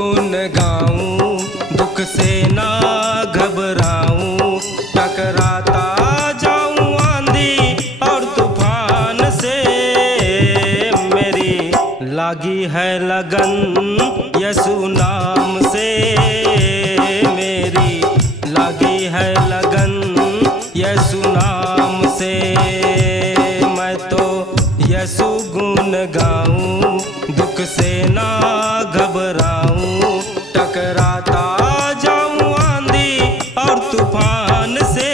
गुण गाऊं, दुख से ना घबराऊं, टकराता जाऊं आंधी और तूफान से। मेरी लागी है लगन यीशु नाम से, मेरी लागी है लगन यीशु नाम से। मैं तो यीशु गुण गाऊं, दुख से ना घबराऊं, टकराता जाऊं आंधी और तूफान से।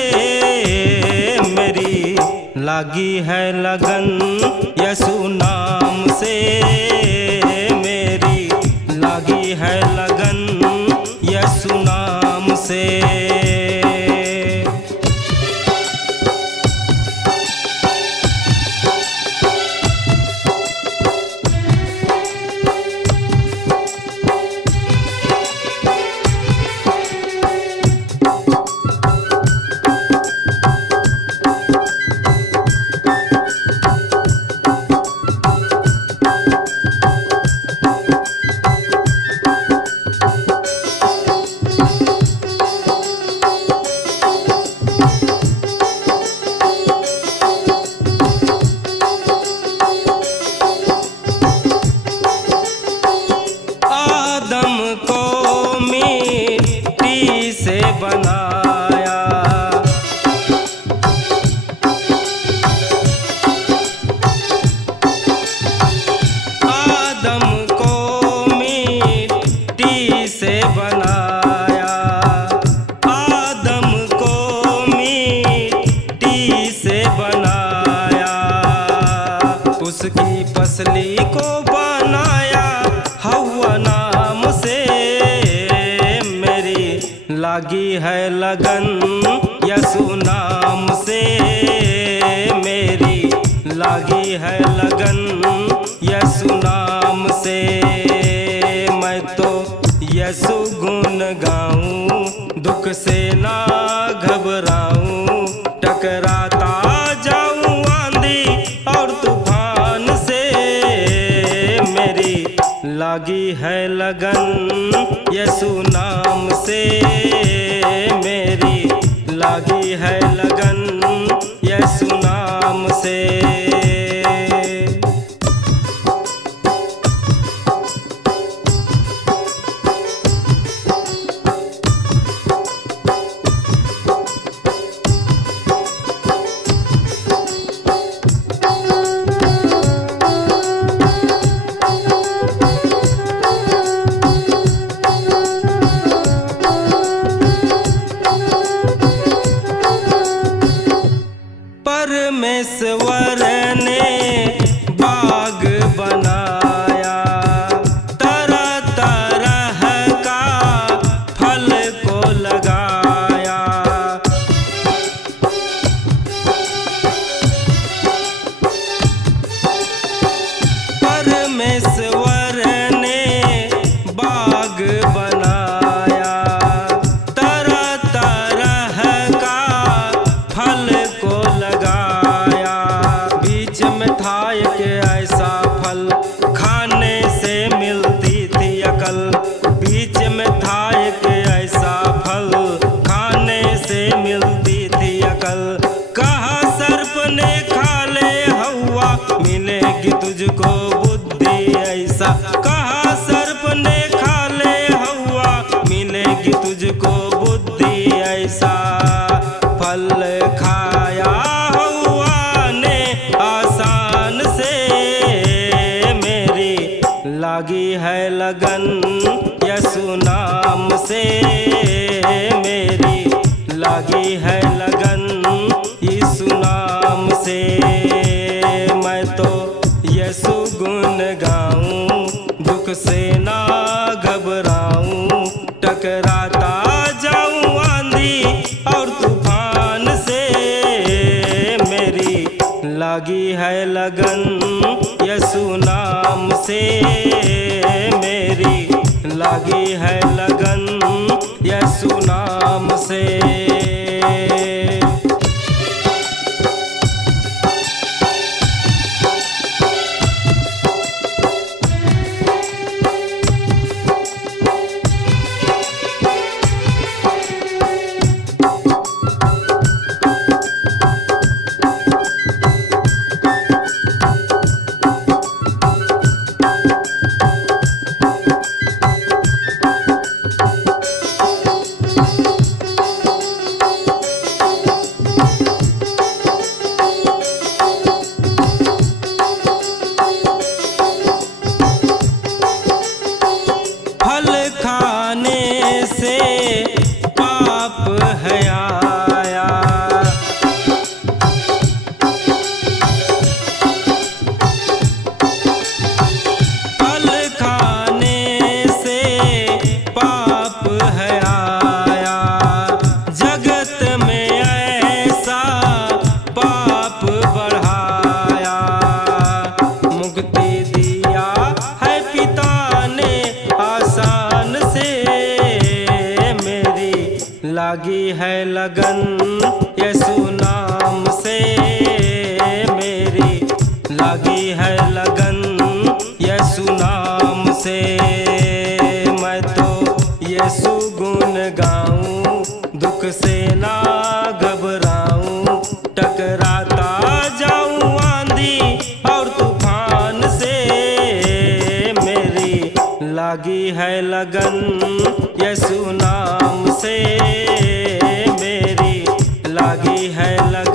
मेरी लागी है लगन यीशु नाम से, मेरी लागी है लगन यीशु नाम से। बनाया आदम को मिट्टी से बनाया, आदम को मिट्टी से बनाया, उसकी पसली को बनाया हव्वा नाम से। लागी है लगन यीशु नाम से, मेरी लागी है लगन यीशु नाम से। मैं तो यीशु गुण गाऊं, दुख से ना घबराऊं, टकराता जाऊं आंधी और तूफान से। मेरी लागी है लगन यीशु नाम से, मेरी लागी है लगन यीशु नाम से। परमेश्वर ने बाग बनाया, तरह तरह का फल को लगाया, परमेश्वर ने बाग बनाया, तरह तरह का फल को लगाया। बीच में था एक ऐसा फल, खाने से मिलती थी अकल, बीच में था एक ऐसा फल, खाने से मिलती थी अकल। कहा सर्प ने खा ले हव्वा, मिलेगी तुझको बुद्धि ऐसा। कहा सर्प ने खा ले हव्वा, मिलेगी तुझको बुद्धि ऐसा। फल खाया हव्वा ने आसान से, मेरी लागी है लगन यीशु नाम से, मेरी लागी है लगन यीशु नाम से। मैं तो यीशु गुण गाऊं, दुख से ना घबराऊं, टकराता जाऊं आंधी और तूफान से। मेरी लागी है लगन यीशु नाम से, मेरी लागी है लगन यीशु नाम से। लागी है लगन यीशु नाम से मेरी, लागी है लगन यीशु नाम से। मैं तो यीशु गुण गाऊं, दुख से ना घबराऊं, टकराता जाऊं आंधी और तूफान से। मेरी लागी है लगन यीशु नाम से, मेरी लागी है लगन।